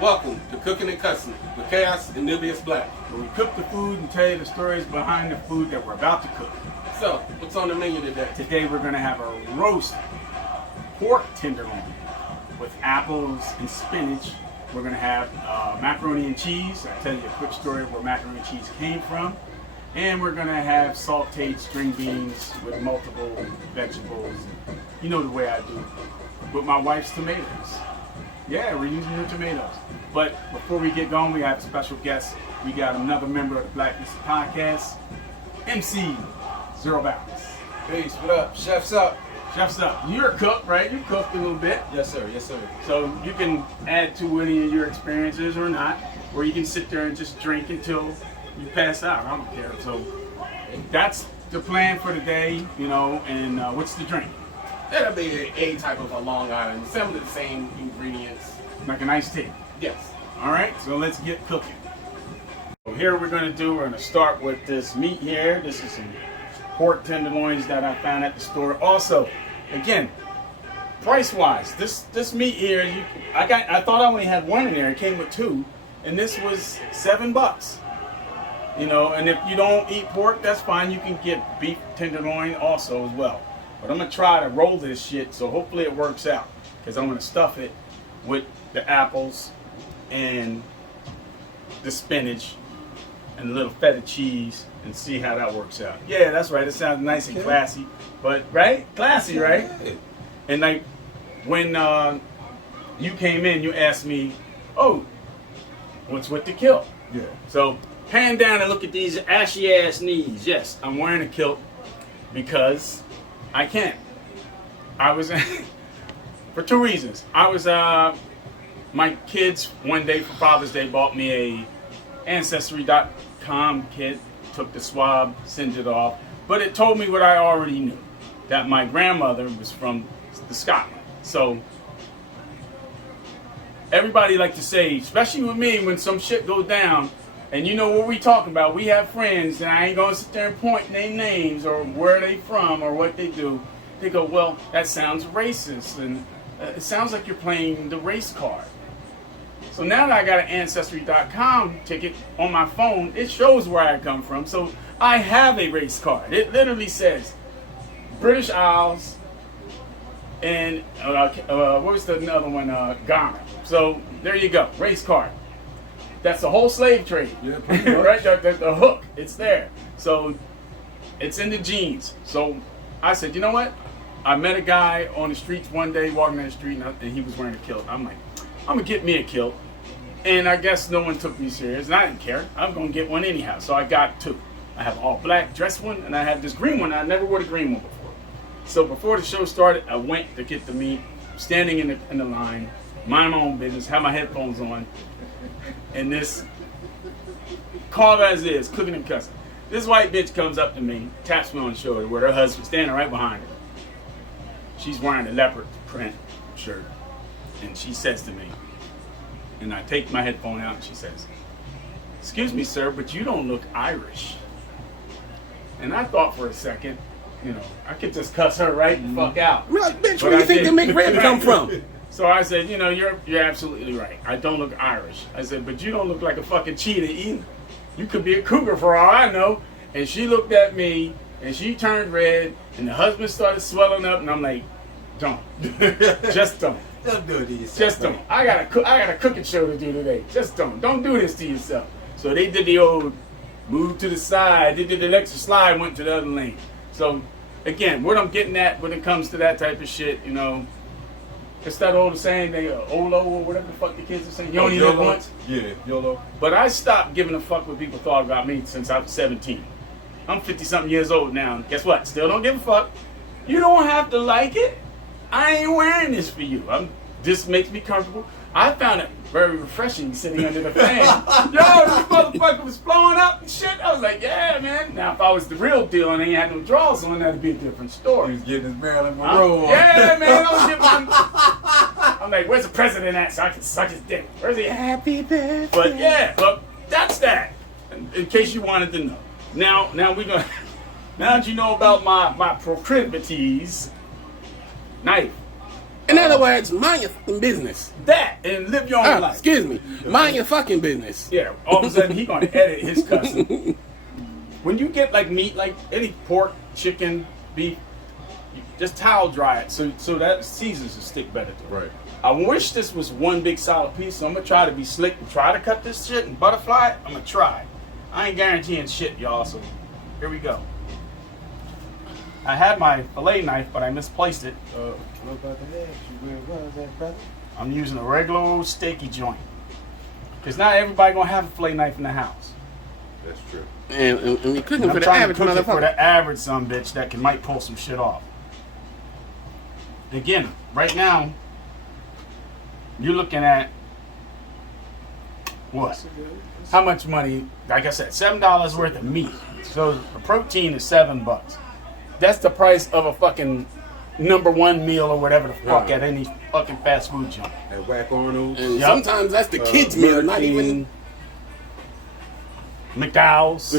Welcome to Cookin and Cussin with Chaos and Nubius Black. Where we cook the food and tell you the stories behind the food that we're about to cook. So, what's on the menu today? Today we're going to have a roast pork tenderloin with apples and spinach. We're going to have macaroni and cheese. I'll tell you a quick story of where macaroni and cheese came from. And we're going to have sautéed string beans with multiple vegetables. You know the way I do. With my wife's tomatoes. Yeah, we're using her tomatoes. But before we get going, we have a special guest. We got another member of the Blackness Podcast, MC Zero Balance. Peace, what up? Chef's up. Chef's up. You're a cook, right? You cooked a little bit. Yes, sir. Yes, sir. So you can add to any of your experiences or not. Or you can sit there and just drink until you pass out. I don't care. So that's the plan for today, you know. And what's the drink? That'll be a type of a Long Island, some of the same ingredients. Like an iced tea. Yes. All right, so let's get cooking. So here we're going to start with this meat here. This is some pork tenderloins that I found at the store. Also, again, price-wise, this meat here, I thought I only had one in there. It came with two, and this was $7. You know, and if you don't eat pork, that's fine. You can get beef tenderloin also as well. But I'm going to try to roll this shit, so hopefully it works out. Because I'm going to stuff it with the apples and the spinach and a little feta cheese and see how that works out. Yeah, that's right. It sounds nice and classy. But, right? Classy, right? And like, when you came in, you asked me, oh, what's with the kilt? Yeah. So, pan down and look at these ashy ass knees. Yes, I'm wearing a kilt because I can't. I was for two reasons. I was my kids one day for Father's Day bought me a Ancestry.com kit, took the swab, sent it off, but it told me what I already knew, that my grandmother was from the Scotland. So everybody like to say, especially with me, when some shit goes down, and you know what we talking about, we have friends, and I ain't gonna sit there and point their names or where they from or what they do. They go, well, that sounds racist, and it sounds like you're playing the race card. So now that I got an Ancestry.com ticket on my phone, it shows where I come from. So I have a race card. It literally says British Isles and what was the other one? Ghana. So there you go, race card. That's the whole slave trade. Yeah, right? The hook, it's there. So it's in the genes. So I said, you know what? I met a guy on the streets one day, walking down the street, and he was wearing a kilt. I'm like, I'm gonna get me a kilt. And I guess no one took me serious, and I didn't care. I'm gonna get one anyhow. So I got two. I have an all black dress one, and I have this green one. I never wore the green one before. So before the show started, I went to get the meat, standing in the line, mind my own business, have my headphones on, and this call as is, Cookin and Cussin. This white bitch comes up to me, taps me on the shoulder with her husband standing right behind her. She's wearing a leopard print shirt. And she says to me, and I take my headphone out and she says, excuse me, sir, but you don't look Irish. And I thought for a second, you know, I could just cuss her right the fuck out. We're like, bitch, where do you think the McRib come from? So I said, you know, you're absolutely right. I don't look Irish. I said, but you don't look like a fucking cheetah either. You could be a cougar for all I know. And she looked at me, and she turned red, and the husband started swelling up, and I'm like, don't. Just don't. Don't do it to yourself. Just don't. I got a cooking show to do today. Just don't. Don't do this to yourself. So they did the old move to the side. They did the extra slide, went to the other lane. So, again, what I'm getting at when it comes to that type of shit, you know, it's that old saying, they OLO or whatever the fuck the kids are saying. You only live once. Yeah, YOLO. But I stopped giving a fuck what people thought about me since I was 17. I'm 50-something years old now. Guess what? Still don't give a fuck. You don't have to like it. I ain't wearing this for you. This makes me comfortable. I found it very refreshing sitting under the fan. Yo, this motherfucker was blowing up and shit. I was like, yeah, man. Now, if I was the real deal and they had no drawers on, that'd be a different story. He was getting his Marilyn Monroe on. Yeah, man. I'm like, where's the president at so I can suck his dick? Where's he? Happy birthday. But yeah, but that's that. In case you wanted to know. Now we're gonna. Now that you know about my proclivities, knife. In other words, mind your fucking business. That and live your own life. Excuse me. Mind your fucking business. Yeah, all of a sudden he gonna edit his cussing. When you get like meat, like any pork, chicken, beef, you just towel dry it so that seasons will stick better to it. Right. I wish this was one big solid piece, so I'm gonna try to be slick and try to cut this shit and butterfly it. I'm gonna try. I ain't guaranteeing shit, y'all, so here we go. I had my fillet knife, but I misplaced it. What about the eggs? Where was that, brother? I'm using a regular old steaky joint. Because not everybody gonna have a fillet knife in the house. That's true. And we cooking I'm for the trying average to cook it for motherfucker. the average son bitch that might pull some shit off. Again, right now, you're looking at what? How much money? Like I said, $7 worth of meat. So the protein is $7. That's the price of a fucking #1 meal or whatever the fuck at any fucking fast food joint. At Whack Arnold's. And Yep. sometimes that's the kids' meal, not Burger even. King. McDowell's.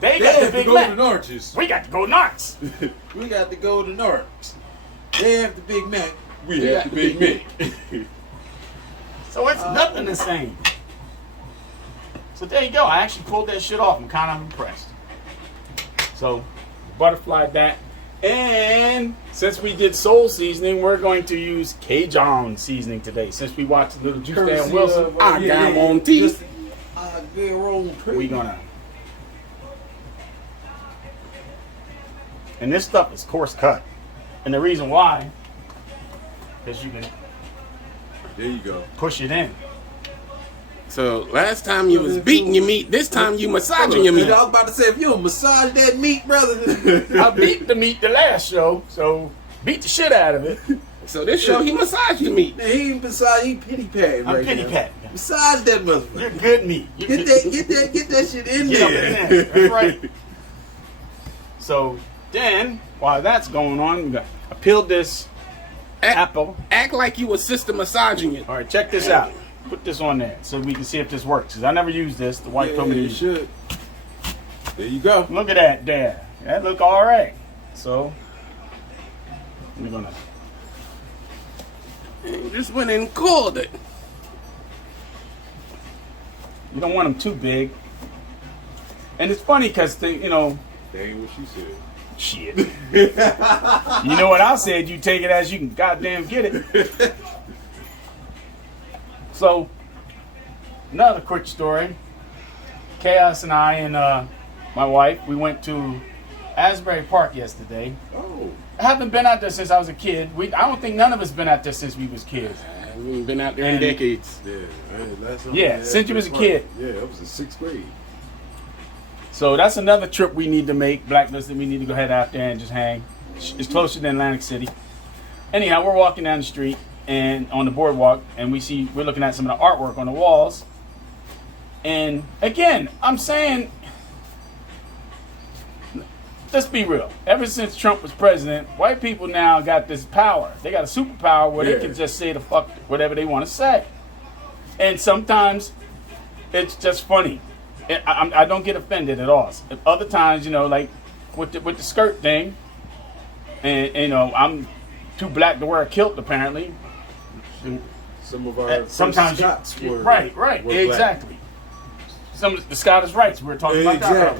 They got the have Big the Mac. Golden Arches. We got the Golden Arches. We got the Golden Arches. They have the Big Mac. We Yeah. have the Big Mac. So it's nothing the same. So there you go. I actually pulled that shit off. I'm kind of impressed. So butterflied that. And since we did soul seasoning, we're going to use Cajun seasoning today. Since we watched Little Juice Dan Wilson, I got on teeth. we gonna. And this stuff is coarse cut. And the reason why is you can There you go. push it in. So last time you was beating your meat, this time you massaging your I meat. was about to say, if you don't massage that meat, brother. I beat the meat the last show, so beat the shit out of it. So this show he massaged your meat. Man, he ain't massage, he pity patting I'm right pity now. patting. Massage that motherfucker. You're good meat. You're Get that shit in Get up there. in there. That's right. So then, while that's going on, I peeled this apple. Act like you a sister massaging it. All right, check this out. Put this on there so we can see if this works. Cause I never used this. The wife told me to you use it. should. There you go. Look at that there. That look all right. So we're gonna. And just went and called it. You don't want them too big. And it's funny because they, That ain't what she said. shit. You know what I said? You take it as you can goddamn get it. So, another quick story. Chaos and I and my wife, we went to Asbury Park yesterday. Oh. I haven't been out there since I was a kid. I don't think none of us been out there since we was kids. I haven't been out there in And- decades. Yeah. Last time Yeah, I since you was a Park. kid. Yeah, I was in 6th grade. So that's another trip we need to make. Blacklisted, we need to go head out there and just hang. It's closer than Atlantic City. Anyhow, we're walking down the street and on the boardwalk, and we're looking at some of the artwork on the walls. And again, I'm saying, let's be real. Ever since Trump was president, white people now got this power. They got a superpower where they can just say the fuck whatever they want to say. And sometimes it's just funny. I don't get offended at all. Other times, like with the skirt thing, and I'm too black to wear a kilt apparently. Some of our Sometimes Scots were right, were black. exactly. Some of the Scottish rights we were talking about. That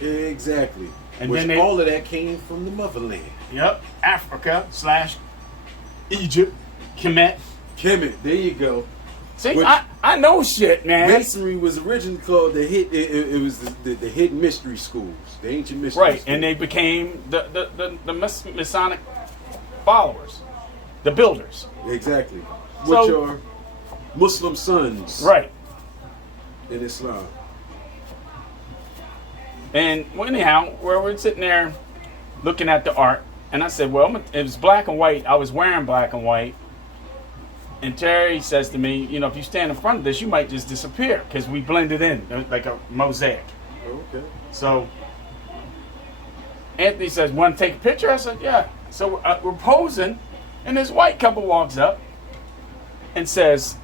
Exactly. And Which then they- all of that came from the motherland. Yep, Africa / Egypt, Kemet. Kemet, there you go. See, Which- I know shit, man. Masonry was originally called the hit. It was the hidden mystery schools, the ancient mystery Right, schools. and they became the Masonic followers, the builders. Exactly. So- Which are Muslim sons Right. in Islam. And well, anyhow, we're sitting there looking at the art, and I said, well, it was black and white. I was wearing black and white. And Terry says to me, if you stand in front of this, you might just disappear because we blended in like a mosaic. Okay. So Anthony says, want to take a picture? I said, yeah. So we're posing, and this white couple walks up and says,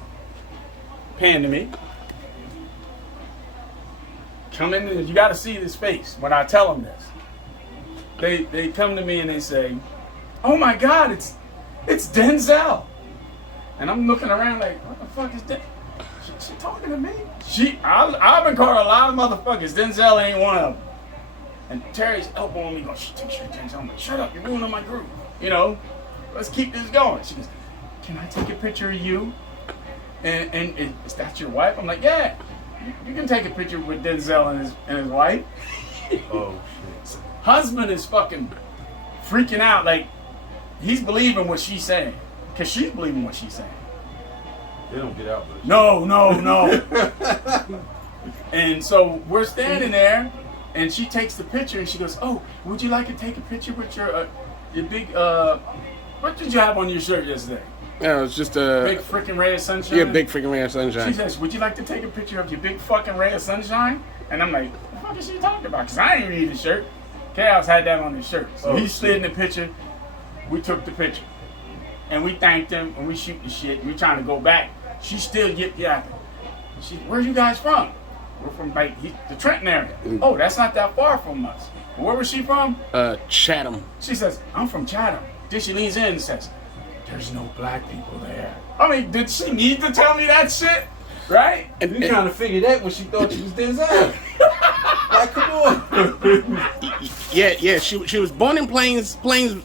pan to me, come in, and you got to see this face when I tell him this. they come to me and they say, "Oh my God, it's Denzel," and I'm looking around like, "What the fuck is that?" She talking to me? I've been called a lot of motherfuckers. Denzel ain't one of them. And Terry's elbowing me, going, "Take your Denzel." I'm like, "Shut up, you're ruining my groove. You know, let's keep this going." She goes, "Can I take a picture of you? And is that your wife?" I'm like, "Yeah, you can take a picture with Denzel and his wife." Oh shit. Husband is fucking freaking out, like he's believing what she's saying, cause she's believing what she's saying. They don't get out. But No. And so we're standing there, and she takes the picture, and she goes, "Oh, would you like to take a picture with your big what did you have on your shirt yesterday?" Yeah, it's just a Big freaking ray of sunshine. yeah, big freaking ray of sunshine. She says, "Would you like to take a picture of your big fucking ray of sunshine?" And I'm like, "What the fuck is she talking about?" Because I ain't read the shirt. Chaos had that on his shirt. So he slid in the picture. We took the picture. And we thanked him, and we shoot the shit. We trying to go back. She's still yip-yapping. Where you guys from? We're from like the Trenton area. Oh, that's not that far from us. Where was she from? Chatham. She says, "I'm from Chatham." Then she leans in and says, "There's no black people there." I mean, did she need to tell me that shit? Right? you kind of figured that when she thought she was Denzel. Like, come on. Yeah. She was born in Plainsboro,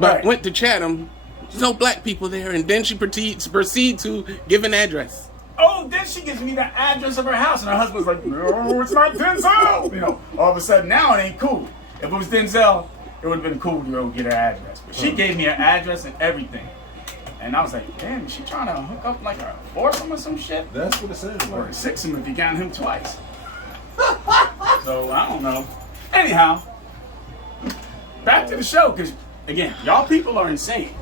but Right. went to Chatham. There's no black people there, and then she proceed to give an address. Oh, then she gives me the address of her house, and her husband's like, "No, it's not Denzel." You know, all of a sudden now it ain't cool. If it was Denzel, it would have been cool to go get her address. But she gave me her address and everything. And I was like, "Damn, is she trying to hook up like a foursome or some shit?" That's what it sounds Or like. a sixsome if you count him twice. So, I don't know. Anyhow, back to the show, because, again, y'all people are insane.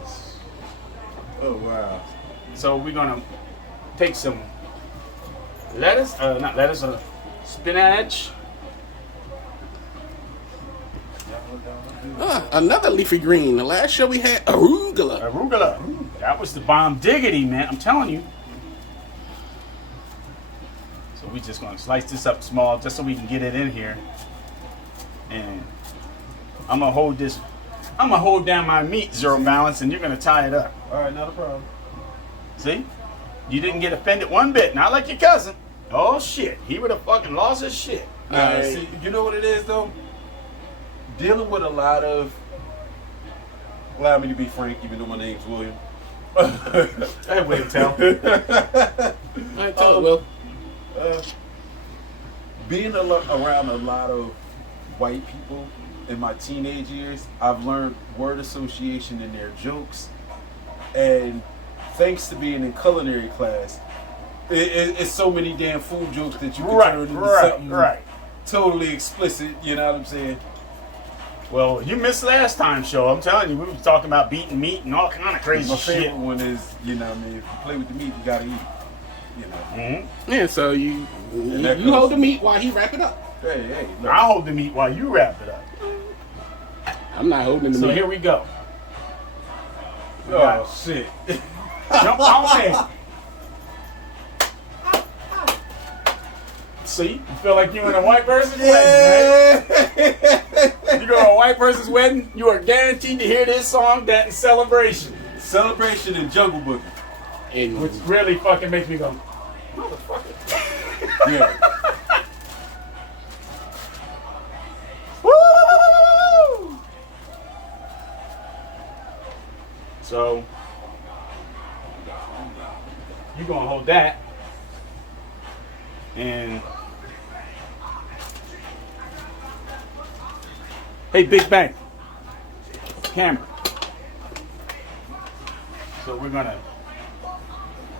Oh wow. So we're going to take some lettuce, not lettuce, spinach. Another leafy green. The last show we had arugula. Arugula. That was the bomb diggity, man. I'm telling you. So we just going to slice this up small just so we can get it in here. And I'm going to hold this. I'm going to hold down my meat, Zero Balance, and you're going to tie it up. All right, not a problem. See? You didn't get offended one bit. Not like your cousin. Oh, shit. He would have fucking lost his shit. See, you know what it is, though? Dealing with a lot of... Allow me to be frank, even though my name's William. Hey, William, tell. I tell it, Will. Being around a lot of white people in my teenage years, I've learned word association in their jokes. And thanks to being in culinary class, it's so many damn food jokes that you can turn into something totally explicit, you know what I'm saying? Well, you missed last time's show. I'm telling you, we were talking about beating meat and all kind of crazy My shit. favorite one is, you know what I mean, if you play with the meat, you gotta eat. You know. Mm-hmm. Yeah, so you hold the meat while he wrap it up. Hey, look. I'll hold the meat while you wrap it up. I'm not holding the So meat. here we go. Oh, shit. Jump on in. See? You feel like you in a white person's wedding, right? You go to a white person's wedding, you are guaranteed to hear this song, that, and Celebration. Celebration and Jungle Boogie. And Which really fucking makes me go, motherfucker. Yeah. Woo! So, you're gonna hold that, and hey, Big Bang, camera. So we're gonna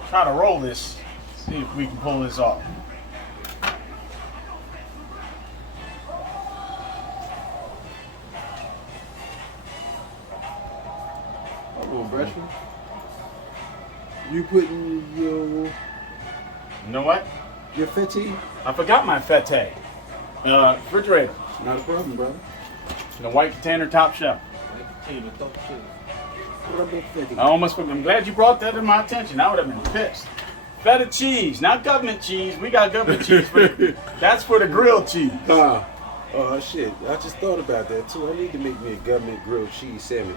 try to roll this, see if we can pull this off. Freshman? You putting your You know what? fetty? I forgot my fete. Refrigerator. Not a problem, brother. In a white container, top shelf. What about fetty? I almost forgot. I'm glad you brought that to my attention. I would have been pissed. Feta cheese, not government cheese. We got government cheese. That's for the grilled cheese. Oh shit! I just thought about that too. I need to make me a government grilled cheese sandwich.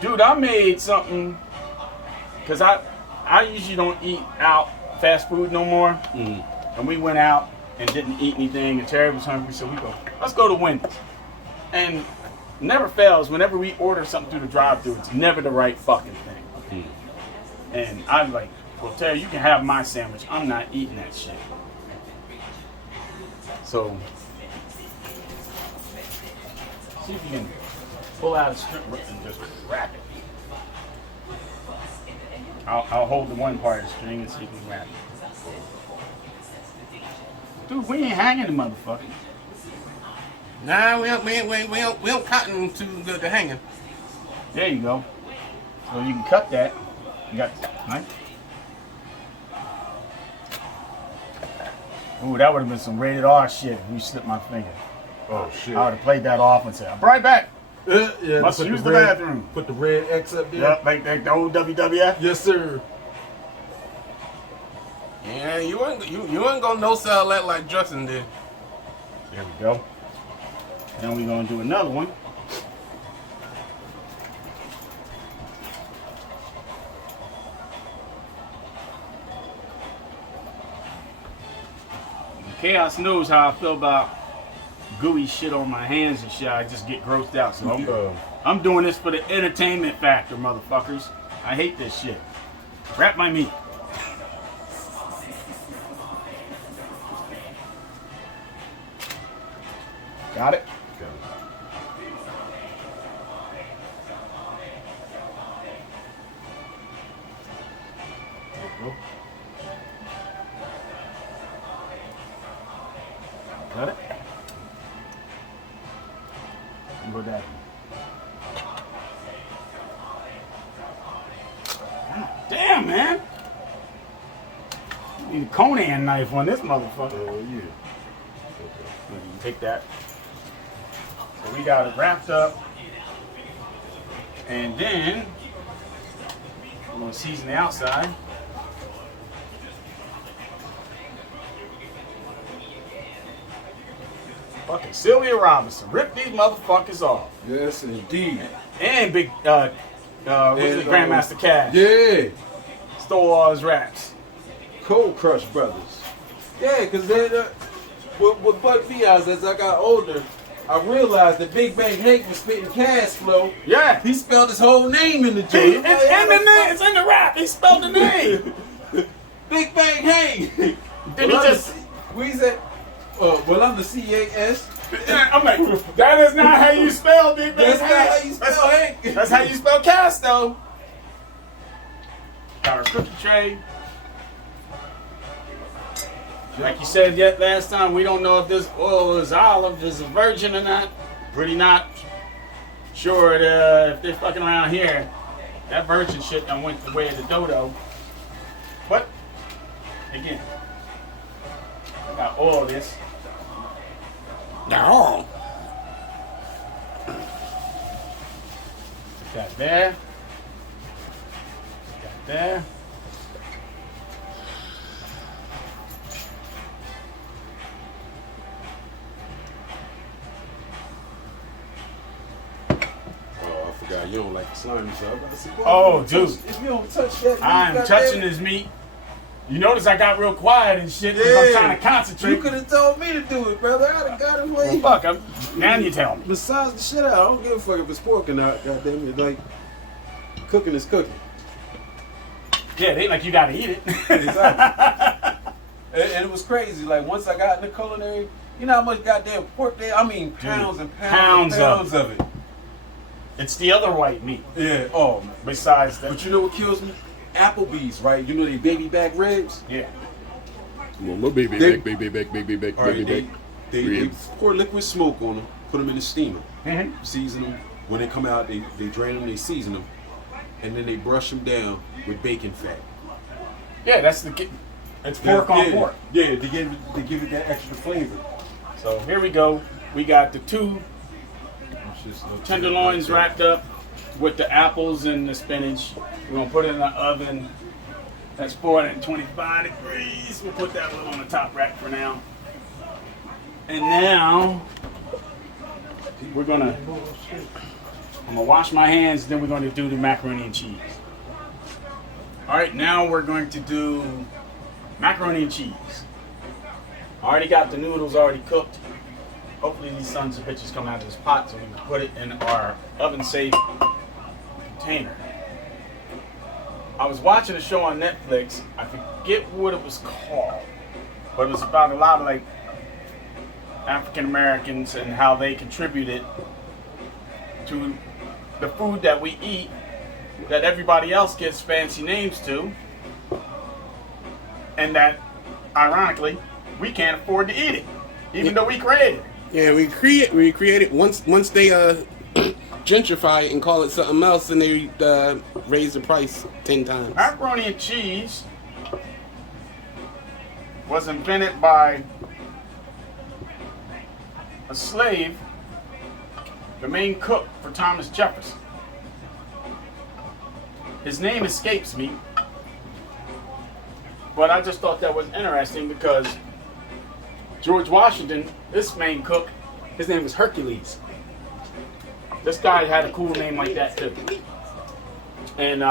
Dude, I made something because I usually don't eat out fast food no more. And we went out and didn't eat anything, and Terry was hungry, so we go, let's go to Wendy's. And never fails, whenever we order something through the drive-thru, it's never the right fucking thing. And I'm like, well, Terry, you can have my sandwich. I'm not eating that shit. So, see if you can pull out a strip and just wrap it. I'll hold the one part of the string and see if you can wrap it. Dude, we ain't hanging the motherfucker. Nah, we don't cotton to the hanging. There you go. So you can cut that. You got right? Ooh, that would have been some rated R shit if you slipped my finger. Oh shit! I would have played that off and said, "I'll be right back." Yeah, Must use the bathroom. Put the red X up there. Yep, like the old WWF. Yes, sir. Yeah, you ain't gonna no sell that like Justin did. There we go. Then we're gonna do another one. Chaos knows how I feel about gooey shit on my hands and shit. I just get grossed out. So I'm doing this for the entertainment factor, motherfuckers. I hate this shit. Wrap my meat. Got it? Got it? Go down. God damn, man. You need a Conan knife on this motherfucker. Oh, yeah. You take that. So we got it wrapped up. And then I'm going to season the outside. Fucking Sylvia Robinson. Rip these motherfuckers off. Yes, indeed. And big, what's it, Grandmaster Cash. Yeah. Stole all his raps. Cold Crush Brothers. Yeah, because with Buck Diaz, as I got older, I realized that Big Bang Hank was spitting cash flow. Yeah. He spelled his whole name in the It's joint. in the name. It's in the rap. He spelled the name. Big Bang Hank. Then he just... We said, well, I'm the CAS. I'm like, that is not how you spell Big Bang That's not how you spell Hank. That's how you spell cast, though. Got our cookie tray. Like you said last time, we don't know if this oil is olive, is a virgin or not. Pretty not sure if they're fucking around here. That virgin shit done went the way of the dodo. But, again, I got all of this. No. Got there. Got there. Oh, I forgot you don't like the slimy, so I'm about to say, Oh, dude. If you don't touch that, I'm touching this meat. You notice I got real quiet and shit because I'm trying to concentrate. You could have told me to do it, brother. I'd have got it for you. Well, fuck, now you tell me. Massage the shit out. I don't give a fuck if it's pork or not. Goddamn it, like cooking is cooking. Yeah, it ain't like you gotta eat it. Exactly. and it was crazy. Like once I got in the culinary, you know how much goddamn pork there? I mean, pounds and pounds and pounds of it. It's the other white meat. Yeah. Oh man. Besides that. But you know what kills me? Applebee's, right? You know they baby back ribs. Yeah. Well, my baby They- back, baby back, baby back, All right, baby back. they Ribs. pour liquid smoke on them, put them in the steamer, Mm-hmm. season them. When they come out, they drain them, they season them, and then they brush them down with bacon fat. Yeah, that's it's pork on Yeah, pork. Yeah, they give it that extra flavor. So here we go. We got the two tenderloins wrapped up with the apples and the spinach. We're gonna put it in the oven. That's 425 degrees. We'll put that one on the top rack for now. And now I'm gonna wash my hands, then we're gonna do the macaroni and cheese. All right, now we're going to do macaroni and cheese. I already got the noodles already cooked. Hopefully these sons of bitches come out of this pot so we can put it in our oven-safe container. I was watching a show on Netflix. I forget what it was called, but it was about a lot of like African Americans and how they contributed to the food that we eat that everybody else gives fancy names to, and that ironically we can't afford to eat it, even though we created it. Yeah, we created once they gentrify it and call it something else, and they raise the price 10 times. Macaroni and cheese was invented by a slave, the main cook for Thomas Jefferson. His name escapes me, but I just thought that was interesting because George Washington, this main cook, his name was Hercules. This guy had a cool name like that too. And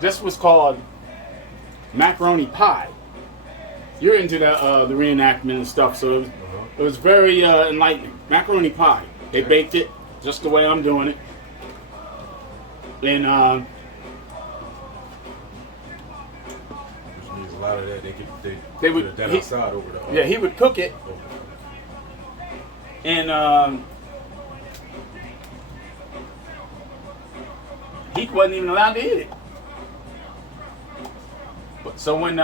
this was called macaroni pie. You're into the reenactment and stuff, so it was very enlightening. Macaroni pie. They baked it just the way I'm doing it. And which means a lot of that they would put it down outside over the yeah, he would cook it. And he wasn't even allowed to eat it. So when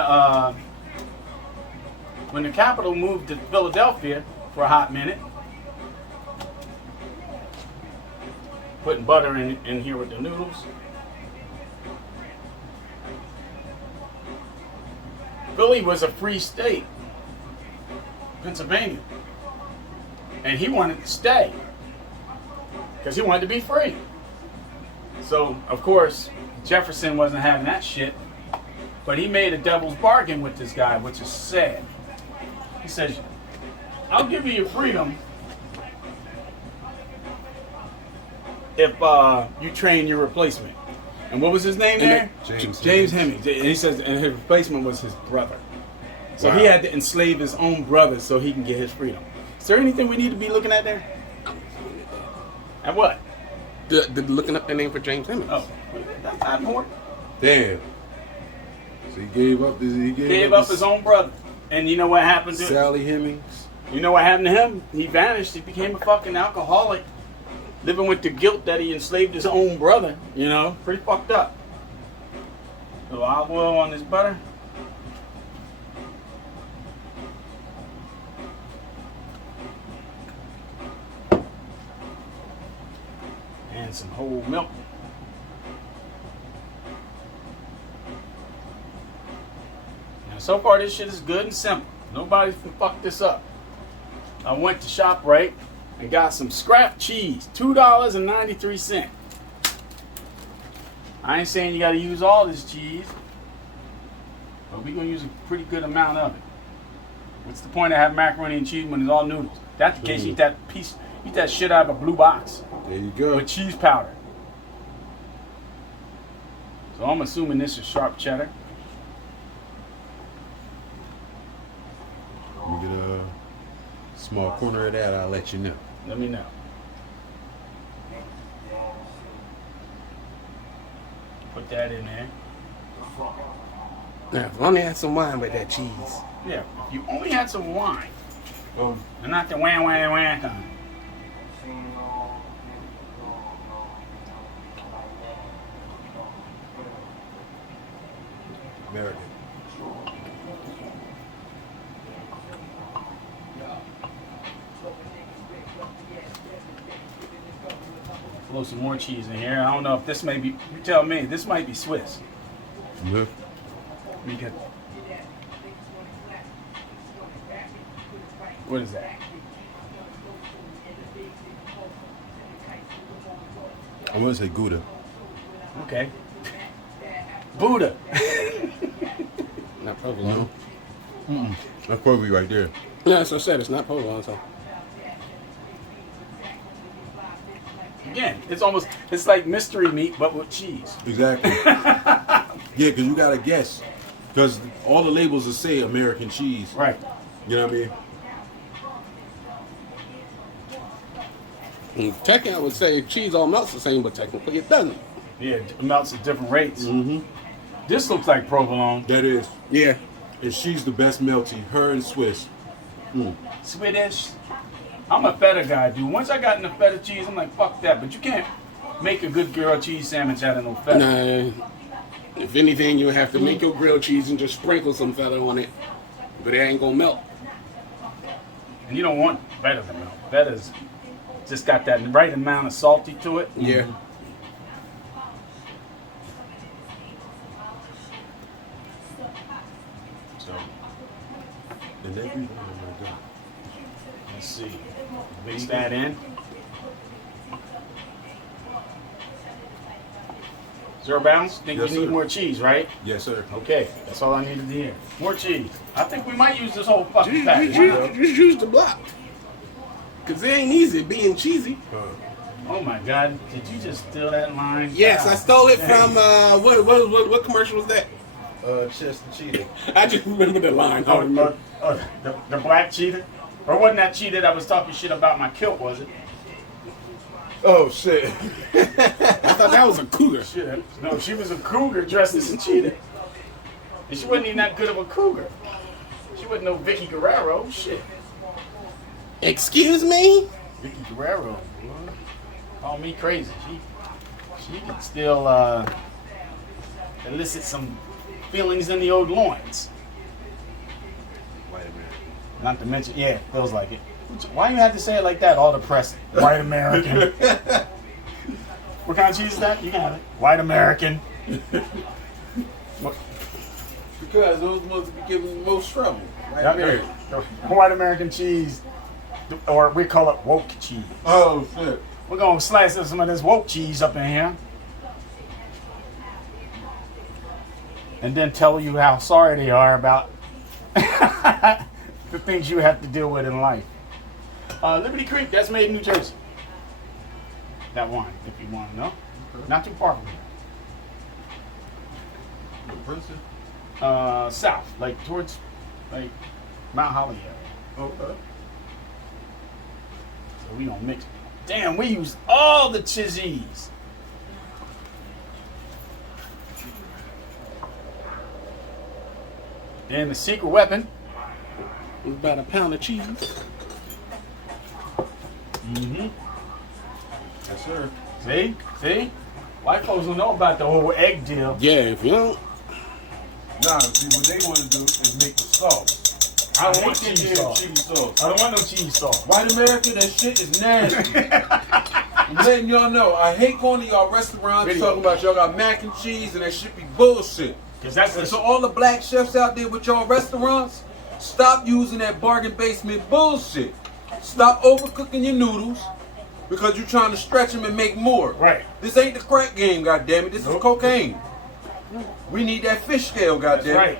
the capital moved to Philadelphia for a hot minute, putting butter in here with the noodles. Philly was a free state, Pennsylvania, and he wanted to stay because he wanted to be free. So, of course, Jefferson wasn't having that shit, but he made a devil's bargain with this guy, which is sad. He says, I'll give you your freedom if you train your replacement. And what was his name there? James Hemings. And he says, and his replacement was his brother. So he had to enslave his own brother so he can get his freedom. Is there anything we need to be looking at there? At what? Looking up the name for James Hemings. Oh, that's not important. Damn. So he gave up his own brother. And you know what happened to Sally Hemings? You know what happened to him? He vanished. He became a fucking alcoholic, living with the guilt that he enslaved his own brother. You know, pretty fucked up. A little olive oil on this butter. And some whole milk. Now, so far this shit is good and simple. Nobody can fuck this up. I went to ShopRite and got some scrap cheese, $2.93. I ain't saying you gotta use all this cheese, but we're gonna use a pretty good amount of it. What's the point of having macaroni and cheese when it's all noodles? If that's the case, eat that shit out of a blue box. There you go. With cheese powder. So I'm assuming this is sharp cheddar. You get a small corner of that, I'll let you know. Let me know. Put that in there. Now, if I only had some wine with that cheese. Yeah, if you only had some wine, and not the wham kind. American. Throw some more cheese in here. I don't know if this may be, you tell me, this might be Swiss. Yeah. We could, what is that? I want to say Gouda. Okay. Buddha. Not provolone. That's probably right there. No, that's what I said. It's not provolone. So. again, it's like mystery meat, but with cheese. Exactly. Yeah, because you gotta guess. Because all the labels will say American cheese. Right. You know what I mean? Technically, I would say cheese all melts the same, but technically it doesn't. Yeah, it melts at different rates. Mm-hmm. This looks like provolone. That is. Yeah. And she's the best melty. Her and Swiss. Swedish. I'm a feta guy, dude. Once I got into feta cheese, I'm like, fuck that. But you can't make a good grilled cheese sandwich out of no feta. Nah. If anything, you have to make your grilled cheese and just sprinkle some feta on it, but it ain't gonna melt. And you don't want feta to melt. Feta's just got that right amount of salty to it. Yeah. So, And then, oh my God. let's see. Mix that in. 0 bounds? Think Yes, you need sir. more cheese, right? Yes, sir. Okay, that's all I needed to hear. More cheese. I think we might use this whole fucking Just, pack. just use the block. Because it ain't easy being cheesy. Oh my God! Did you just steal that line? Yes, God I stole it dang. from, what commercial was that? Chester Cheetah. I just remember the line. I Oh, don't remember. the black cheetah? Or wasn't that cheetah that was talking shit about my kilt, was it? Oh, shit. I thought that was a cougar. Shit. No, she was a cougar dressed as a cheetah. And she wasn't even that good of a cougar. She wasn't no Vicky Guerrero. Shit. Excuse me? Vicky Guerrero. Call me crazy. She can still elicit some feelings in the old loins. Wait a minute. Not to mention, yeah, feels like it. Why you have to say it like that? All depressing. White American. What kind of cheese is that? You can have it. White American. What? Because those ones be giving the most trouble. Right Yep, there. the White American cheese, or we call it woke cheese. Oh, shit. We're gonna slice some of this woke cheese up in here, and then tell you how sorry they are about the things you have to deal with in life. Liberty Creek, that's made in New Jersey. That wine, if you want to know. Okay. Not too far from here. The Princeton? South, like towards like Mount Holly area. Okay. So we don't mix. Damn, we use all the cheese. And the secret weapon. About a pound of cheese. Mm-hmm. Yes, sir. See? White folks don't know about the whole egg deal. Yeah, if you don't. Nah, see, what they want to do is make the sauce. I don't hate want that cheese damn sauce. cheese sauce. I don't want no cheese sauce. White America, that shit is nasty. I'm letting y'all know. I hate going to y'all restaurants Really? talking about y'all got mac and cheese and that shit be bullshit. Because that's And so the all the black chefs out there with y'all restaurants, stop using that bargain basement bullshit. Stop overcooking your noodles because you're trying to stretch them and make more. right. This ain't the crack game, goddammit. This Nope. is cocaine. We need that fish scale, That's goddammit. right.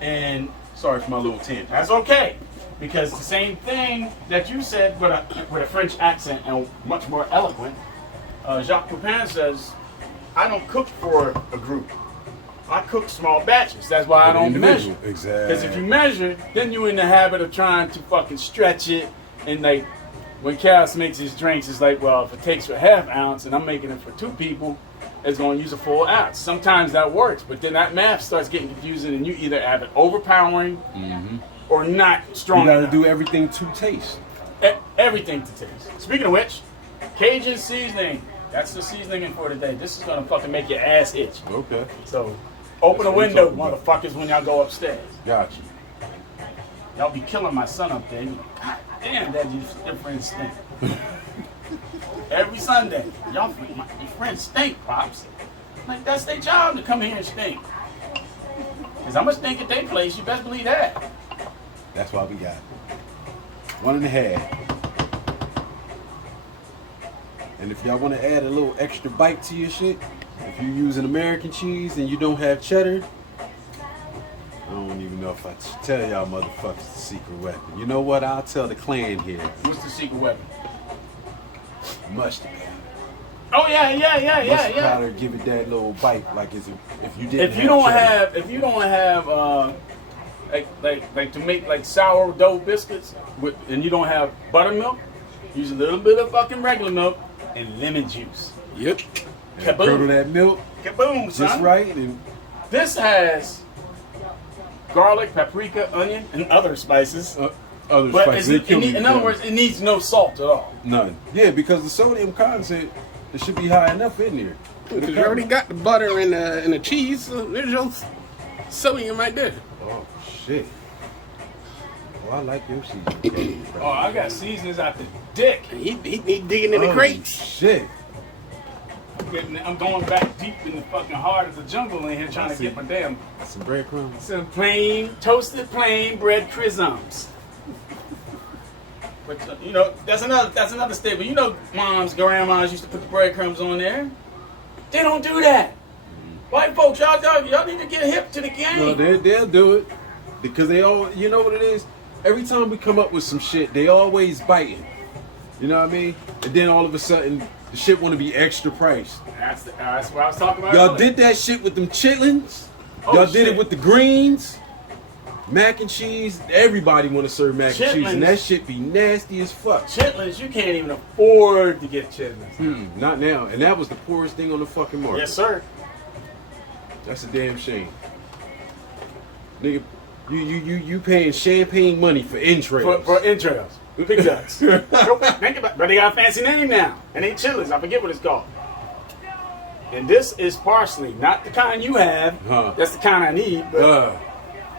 And Sorry for my little tangent. that's okay. Because the same thing that you said with a French accent and much more eloquent, Jacques Cookin says, I don't cook for a group. I cook small batches. That's why I don't measure. Exactly. Because if you measure, then you're in the habit of trying to fucking stretch it. And like, when Cass makes his drinks, it's like, well, if it takes for half ounce and I'm making it for 2 people, it's going to use a full ounce. Sometimes that works, but then that math starts getting confusing and you either have it overpowering or not strong You gotta enough. do everything to taste. Everything to taste. Speaking of which, Cajun seasoning. That's the seasoning for today. This is going to fucking make your ass itch. Okay. So, open That's a what we window, talking about. motherfuckers, when y'all go upstairs. Got you. Y'all be killing my son up there. You're like, God damn, that your friends stink. Every Sunday, your friends stink, Pops. Like, that's their job to come here and stink. Because I'm going to stink at their place, you best believe that. That's why we got 1.5. And if y'all want to add a little extra bite to your shit, if you're using American cheese and you don't have cheddar, I don't even know if I should tell y'all motherfuckers the secret weapon. You know what? I'll tell the clan here. What's the secret weapon? mustard powder. Oh yeah. Mustard powder give it that little bite, like if you didn't. If you don't have like to make like sourdough biscuits and you don't have buttermilk, use a little bit of fucking regular milk and lemon juice. Yep. And curdle that milk. Kaboom, son. Just right. And This has garlic, paprika, onion, and other spices. other But spices. in other words, it needs no salt at all. None. Yeah, because the sodium content, it should be high enough in there. Because you already got the butter and the cheese, so there's your sodium right there. Oh shit. Well, I like your seasoning. Oh, I got seasonings out the dick. He digging in the crates. Shit. I'm going back deep in the fucking heart of the jungle in here trying to get my damn Some breadcrumbs. some toasted plain bread crisms. But you know, that's another staple. You know, grandmas used to put the breadcrumbs on there. They don't do that. White folks, y'all need to get hip to the game. No, they'll do it because they all. You know what it is? Every time we come up with some shit, they always biting. You know what I mean? And then all of a sudden, the shit want to be extra priced. That's what I was talking about. Y'all earlier. did that shit with them chitlins. Oh, Y'all did shit. it with the greens. Mac and cheese. Everybody want to serve mac and cheese, and Chitlins. that shit be nasty as fuck. Chitlins, you can't even afford to get chitlins. Not now. And that was the poorest thing on the fucking market. Yes, sir. That's a damn shame. Nigga, you paying champagne money for entrails. For entrails. Big guts. Think about it. But they got a fancy name now. And they chitlins. I forget what it's called. And this is parsley. Not the kind you have. Huh. That's the kind I need. But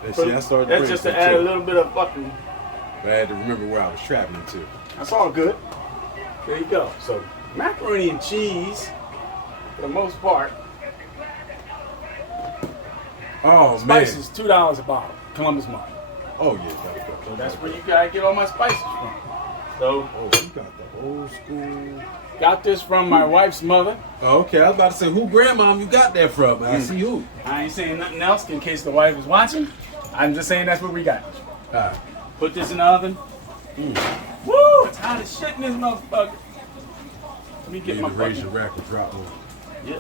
I started that's just to add a little bit of fucking... But I had to remember where I was traveling to. That's all good. There you go. So, macaroni and cheese, for the most part. Oh, Spices, man. $2 a bottle. Columbus Market. Oh, yeah. Gotta go. So that's where you gotta get all my spices from. So, Oh, you got the old school. got this from my wife's mother. Oh, okay, I was about to say, who grandmom you got that from? I see who. I ain't saying nothing else in case the wife is watching. I'm just saying that's what we got. Put this in the oven. Woo! It's hot as shit in this motherfucker. Let me get my raise your fucking... rack and drop on. Yeah.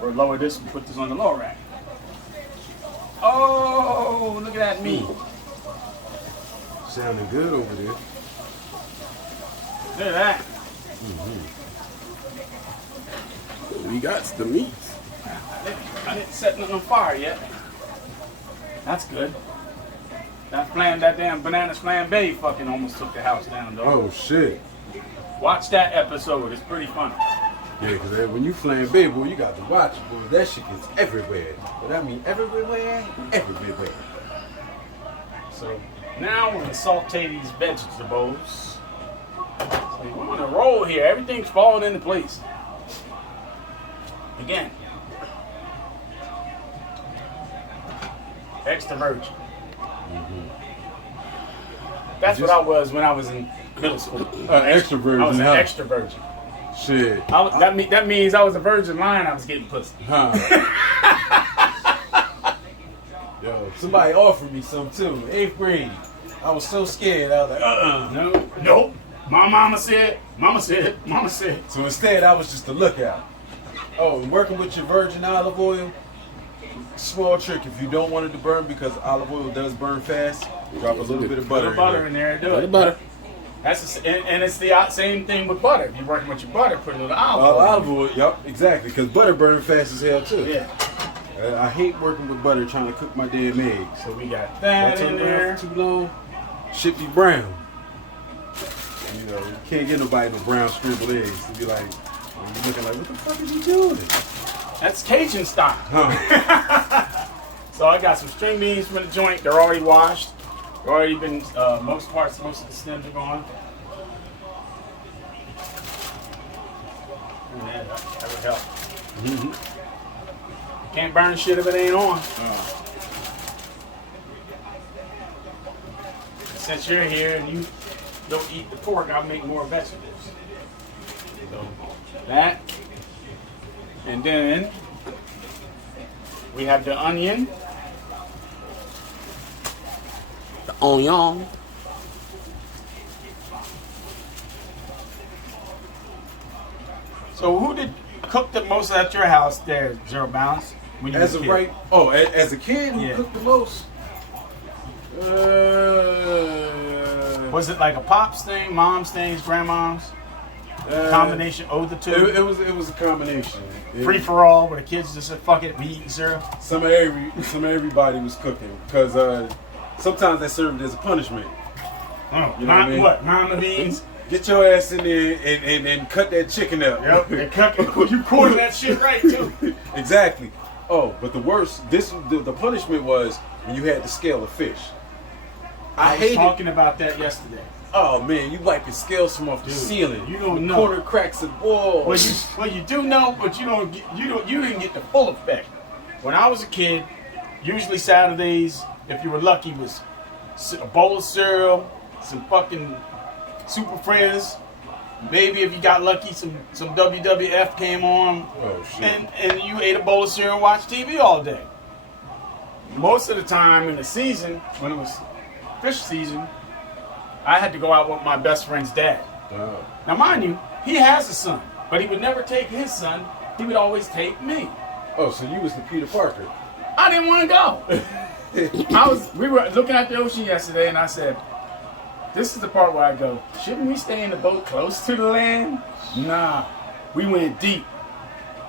Or lower this and put this on the lower rack. Oh, look at that meat. Sounding good over there. Look at that. We got the meats. I didn't set nothing on fire yet. That's good. That damn bananas flambe fucking almost took the house down, though. Oh, shit. Watch that episode. It's pretty funny. Yeah, because when you flambe, boy, you got to watch it, boy. That shit gets everywhere. But I mean, everywhere. So now we're gonna saute these vegetables. So we're on a roll here. Everything's falling into place. Again, extra virgin. That's what I was when I was in middle school. Extra virgin, I was an huh? extra virgin. Shit. That means I was a virgin lion. I was getting pussy. Huh. Yo, somebody offered me some too. 8th grade. I was so scared. I was like, Nope. My mama said. So instead, I was just a lookout. Oh, and working with your virgin olive oil. Small trick if you don't want it to burn, because olive oil does burn fast. Drop a little bit of butter, in there and do it. Butter. And it's the same thing with butter. If you're working with your butter, put a little olive oil. Olive oil, yep, exactly. Because butter burns fast as hell too. Yeah. I hate working with butter trying to cook my damn eggs. So we got If I that turn in it there. around for too long, shit be brown. You know, you can't get nobody no brown scrambled eggs. To be like, you're looking like, what the fuck is he doing? That's Cajun style. Huh. So I got some string beans from the joint. They're already washed. They've already been, most of the stems are gone. And that would help. Can't burn shit if it ain't on. Since you're here and you don't eat the pork, I'll make more vegetables. So that. And then we have the onion. The onion. So who did cook the most at your house there, Zero Balance? When you As were a kid? as a kid, who Yeah. cooked the most? Was it like a pop's thing, mom's things, grandmom's? Combination of the two? It was a combination. Free for all, where the kids just said, fuck it, we eating cereal? Some of everybody was cooking because sometimes they served it as a punishment. Oh, You know what I mean? What? Mama beans? Get your ass in there and cut that chicken up. Yep. You quarter that shit right, too. Exactly. Oh, but the worst, the punishment was when you had to scale a fish. I was talking about that yesterday. Oh man, you wiping scales from off the ceiling. You don't know. Corner cracks and walls. Well, you do know, but you didn't get the full effect. When I was a kid, usually Saturdays, if you were lucky, was a bowl of cereal, some fucking Super Friends. Maybe if you got lucky, some WWF came on. Oh shit. And you ate a bowl of cereal and watched TV all day. Most of the time in the season, when it was fish season, I had to go out with my best friend's dad. Oh. Now, mind you, he has a son, but he would never take his son. He would always take me. Oh, so you was the Peter Parker. I didn't want to go. We were looking at the ocean yesterday, and I said, this is the part where I go, shouldn't we stay in the boat close to the land? Nah, we went deep.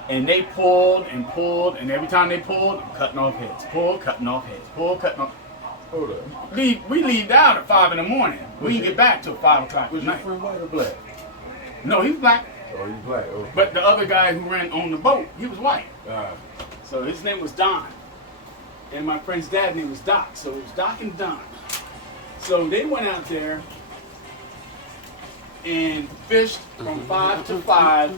And they pulled, and every time they pulled, cutting off heads. Pull, cutting off heads. Pull, cutting off. Hold up. We leave out at 5 in the morning. We didn't get back till 5 o'clock Was at your night. friend white or black? No, he was black. Oh, you black. Oh. But the other guy who ran on the boat, he was white. Ah. So his name was Don. And my friend's dad's name was Doc. So it was Doc and Don. So they went out there and fished from 5 to 5.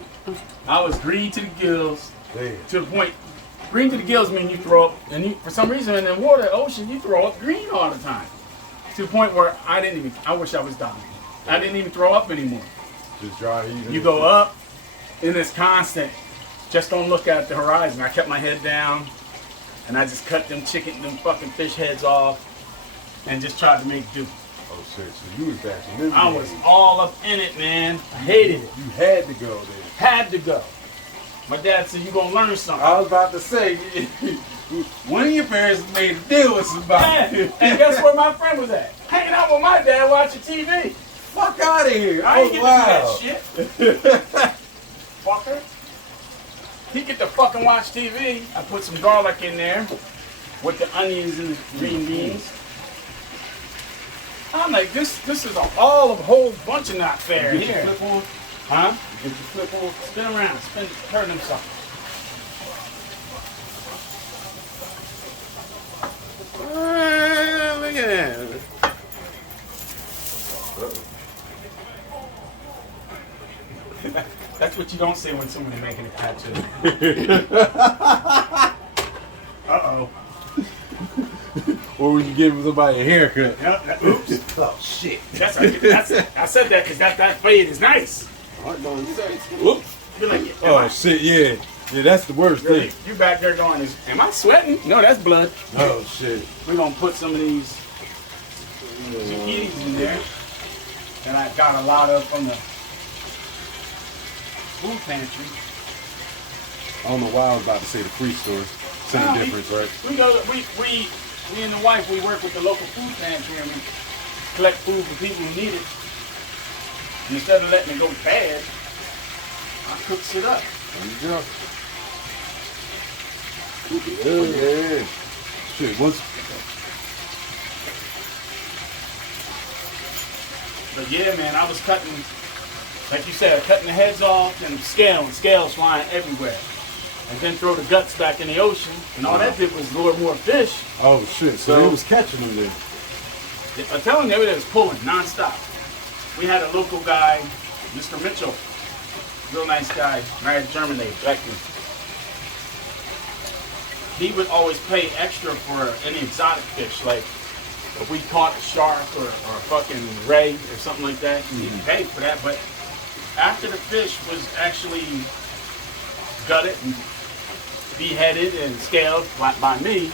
I was green to the gills. Damn. To the point, green to the gills mean you throw up, and you, for some reason in the water, ocean, you throw up green all the time. To the point where I wish I was Don. I didn't even throw up anymore. Just dry heaving. You go up, and it's constant. Just don't look at the horizon. I kept my head down, and I just cut them fucking fish heads off, and just tried to make do. Oh shit, so you was back in them I days. was all up in it, man. I hated it. You had to go there. Had to go. My dad said, you gonna learn something. I was about to say, one of your parents made a deal with somebody. Man, and guess where my friend was at? Hanging out with my dad watching TV. Fuck out of here. I ain't get wow. to do that shit. Fucker. He get to fucking watch TV. I put some garlic in there with the onions and the green beans. I'm like, this is a whole bunch of not fair Get your here. flip on? Huh? Get your flip on? Spin around, turn them something. Look at that. That's what you don't say when somebody's making a tattoo. Uh-oh. Or when you give somebody a haircut. Oops. Oh shit. I said that because that fade is nice. Whoops. Be like, Oh shit, yeah. Yeah, that's the worst thing. You back there going, am I sweating? No, that's blood. Oh shit. We're going to put some of these zucchinis in there that I got a lot of from the food pantry. I don't know why I was about to say the free store. Same No, difference, right? We go to, we and the wife, we work with the local food pantry and we collect food for people who need it. And instead of letting it go bad, I cook shit up. There you go. Yeah. Shit, once. But yeah, man, I was cutting, like you said, cutting the heads off and scales flying everywhere. And then throw the guts back in the ocean. And all that did was lure more fish. Oh shit, so it was catching them then. I'm telling you, it was pulling nonstop. We had a local guy, Mr. Mitchell, real nice guy, married to German lady, black dude. He would always pay extra for any exotic fish, like if we caught a shark or a fucking ray or something like that, he'd pay for that. But after the fish was actually gutted and beheaded and scaled by me,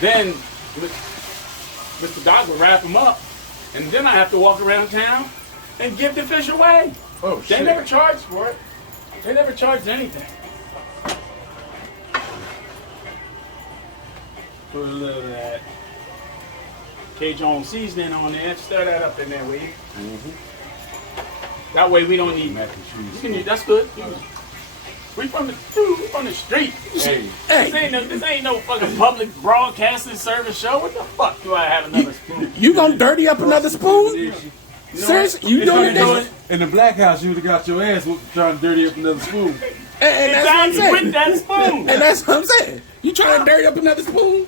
then Mr. Doc would wrap him up, and then I have to walk around town and give the fish away. Oh, They shit. never charged for it. They never charged anything. Put a little of that Cajun seasoning on there. Stir that up in there, will you? That way we don't need Mac and You cheese. can use, that's good. We from the street. Hey, This ain't no fucking public broadcasting service show. What the fuck do I have another spoon? You gonna dirty up another spoon? Seriously? You doing this? in the black house, you would have got your ass whooped trying to dirty up another spoon. And that's what I'm Exactly, with saying. that spoon. And that's what I'm saying. You trying to dirty up another spoon?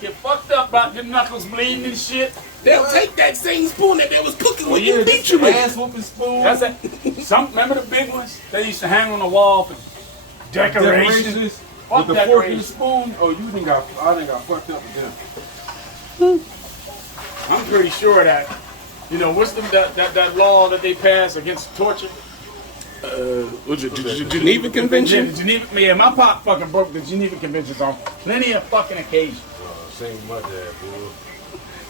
Get fucked up about your knuckles bleeding and shit. They'll take that same spoon that they was cooking when Yeah, you beat you with. ass whooping spoon. That's it. Remember the big ones? They used to hang on the wall for decorations. Decorations. Fuck With the fork and the decorations. spoon. Oh, I done got fucked up with them. I'm pretty sure that, what's that law that they passed against torture? Was it the Geneva Convention? Yeah, my pop fucking broke the Geneva Conventions on plenty of fucking occasions. Same with my dad, fool.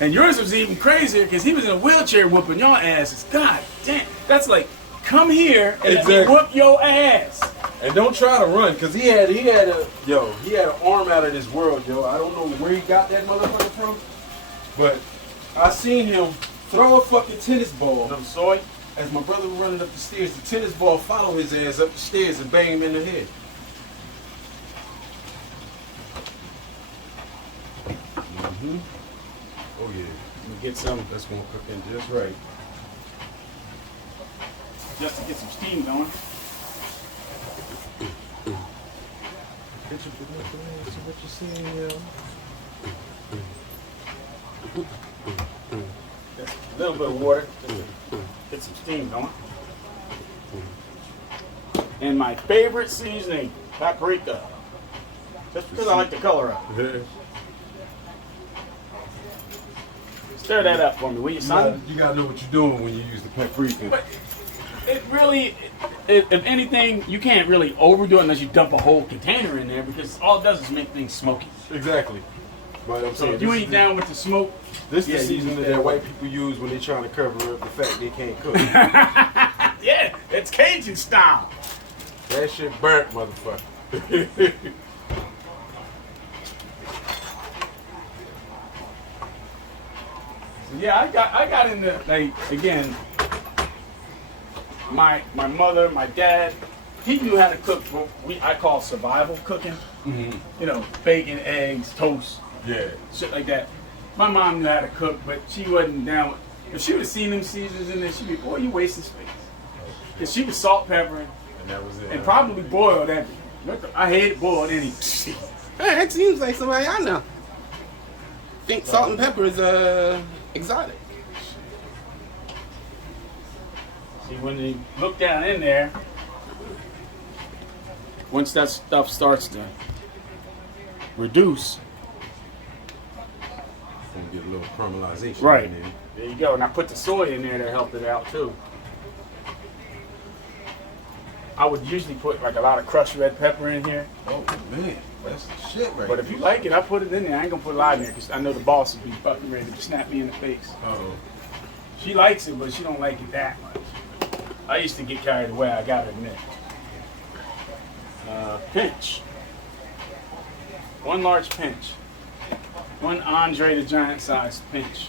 And yours was even crazier because he was in a wheelchair whooping your asses. God damn. That's like, come here and let me Exactly. whoop your ass. And don't try to run, cause he had an arm out of this world, yo. I don't know where he got that motherfucker from, but I seen him throw a fucking tennis ball. Some soy. As my brother was running up the stairs, the tennis ball followed his ass up the stairs and bang him in the head. Oh yeah, Let me get some, that's gonna cook in just right. just to get some steam going. Picture what you seeing, yo. Just a little bit of water. Just to get some steam going. And my favorite seasoning, paprika. Just because I like the color of it. Stir that up for me, will you, son? You gotta know what you're doing when you use the paprika. But it really, if anything, you can't really overdo it unless you dump a whole container in there because all it does is make things smoky. Exactly. But I'm So saying if you this ain't is down with the smoke, This is Yeah, the you seasoning use that that white people use when they're trying to cover up the fact they can't cook. yeah, it's Cajun style. That shit burnt, motherfucker. Yeah, I got into, like, again, my mother, my dad, he knew how to cook what I call survival cooking. Bacon, eggs, toast, Yeah. shit like that. My mom knew how to cook, but she wasn't down with, if she would have seen them seasonings in there, she'd be, boy, you wasting space. Because she was salt, pepper, And that was it. and probably boiled everything. I hate boiled anything. Hey, that seems like somebody I know. Think salt and pepper is exotic. See, when you look down in there, once that stuff starts to reduce, Gonna get a little caramelization right, in there. there you go. And I put the soy in there to help it out too. I would usually put like a lot of crushed red pepper in here, Oh man, that's the shit right but if you like it, I put it in there. I ain't gonna put a lot in there because I know the boss would be fucking ready to snap me in the face. Uh-oh. She likes it, but she don't like it that much. I used to get carried away, I gotta admit. Pinch. One large pinch. One Andre the Giant sized pinch.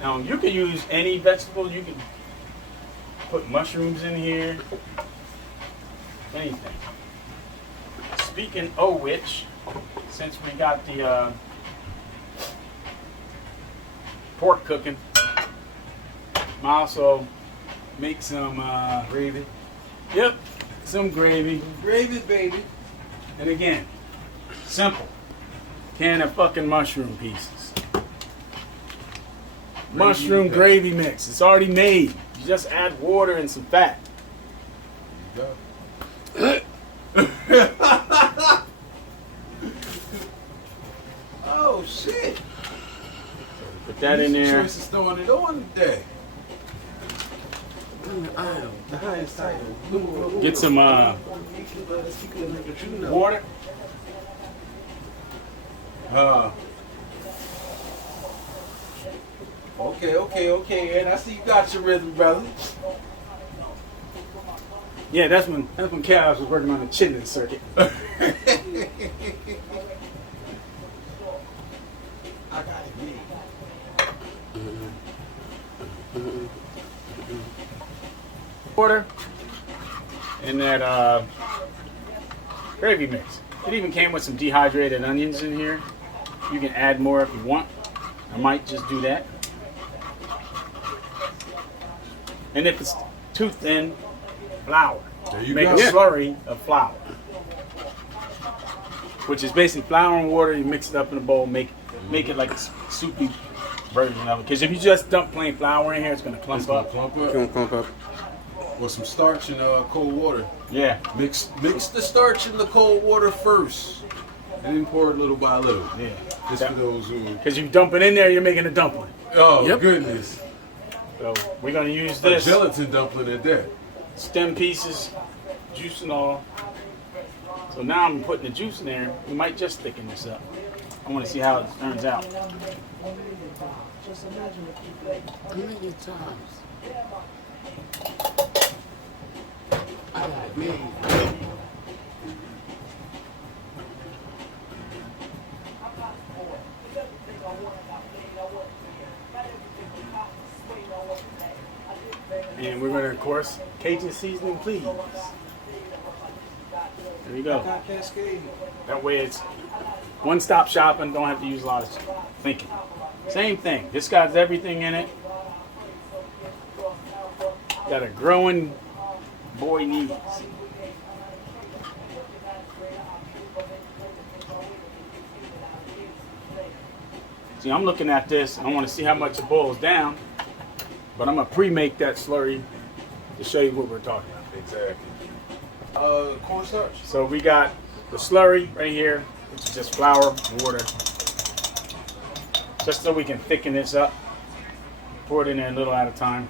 Now you can use any vegetable. You can put mushrooms in here. Anything. Speaking of which, since we got the pork cooking, I also make some Gravy. Yep, some gravy. Gravy, baby. And again, simple. Can of fucking mushroom pieces. Mushroom gravy mix. It's already made. You just add water and some fat. There you go. Oh shit. Put that in there. Choice is throwing it on today. Get some speaking of what you know. Water. Okay. And I see you got your rhythm, brother. Yeah, that's when Chaos was working on the chitlin circuit. I got it made. Water and that gravy mix. It even came with some dehydrated onions in here. You can add more if you want. I might just do that. And if it's too thin, flour. There you Make go. a slurry of flour, which is basically flour and water. You mix it up in a bowl, make it like a soupy version of it. Because if you just dump plain flour in here, it's gonna clump up. Gonna clump up. With some starch and cold water. Yeah, Mix the starch in the cold water first, and then pour it little by little. yeah. Just for those who. Because you dump it in there, you're making a dumpling. Oh Yep. goodness! So we're gonna use A this gelatin dumpling at that. stem pieces, juice and all. So now I'm putting the juice in there. We might just thicken this up. I want to see how it turns out. A million times. I got it made. And we're gonna, of course, Cajun seasoning, please. There you go. That way it's one-stop shopping. Don't have to use a lot of thinking. Same thing. This got everything in it. Got a growing boy needs. See, I'm looking at this. I want to see how much it boils down. But I'm going to pre-make that slurry to show you what we're talking about. Exactly. Cornstarch. So we got the slurry right here, which is just flour and water. Just so we can thicken this up. Pour it in there a little at a time.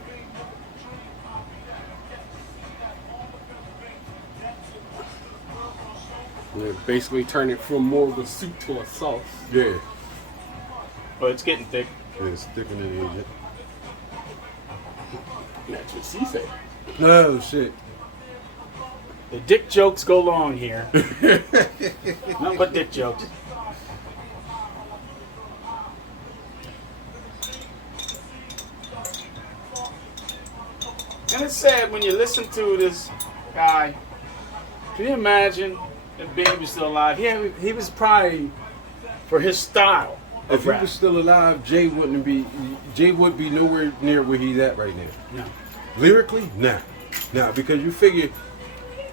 Yeah, basically turn it from more of a soup to a sauce. Yeah. But it's getting thick. It's thickening agent. That's what she said. Oh shit. The dick jokes go long here. Nothing but dick jokes. And it's sad when you listen to this guy. Can you imagine if Big was still alive? He was probably, for his style If of he rap. was still alive, Jay would be nowhere near where he's at right now. No. Lyrically, nah, because you figure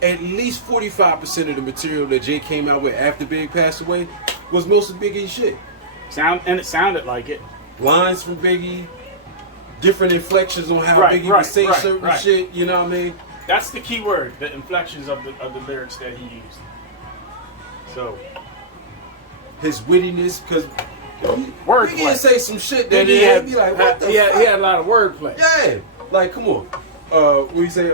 at least 45% of the material that Jay came out with after Big passed away was most of Biggie's shit. It sounded like it. Lines from Biggie, different inflections on how Right, Biggie right, would say right, certain right. shit. You know what I mean? That's the key word, the inflections of the lyrics that he used. So, His wittiness, because Wordplay. Biggie would say some shit that and he had be like, what the he fuck? had a lot of wordplay. Yeah, like come on. What do you say?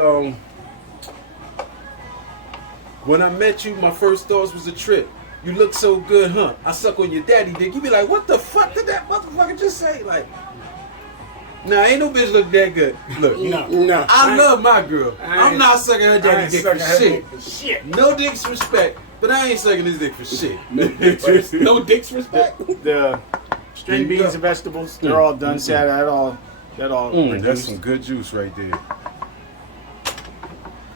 When I met you, my first thoughts was a trip. You look so good, huh? I suck on your daddy dick. You be like, what the fuck did that motherfucker just say? Like, nah, ain't no bitch look that good. Look, No. I love my girl. I I'm not sucking her I daddy ain't dick for sucking her shit. dick for shit. No disrespect, but I ain't sucking his dick for shit. No dicks respect. The string There you beans go. and vegetables, they're all done. See how that all That's reduced? some good juice right there.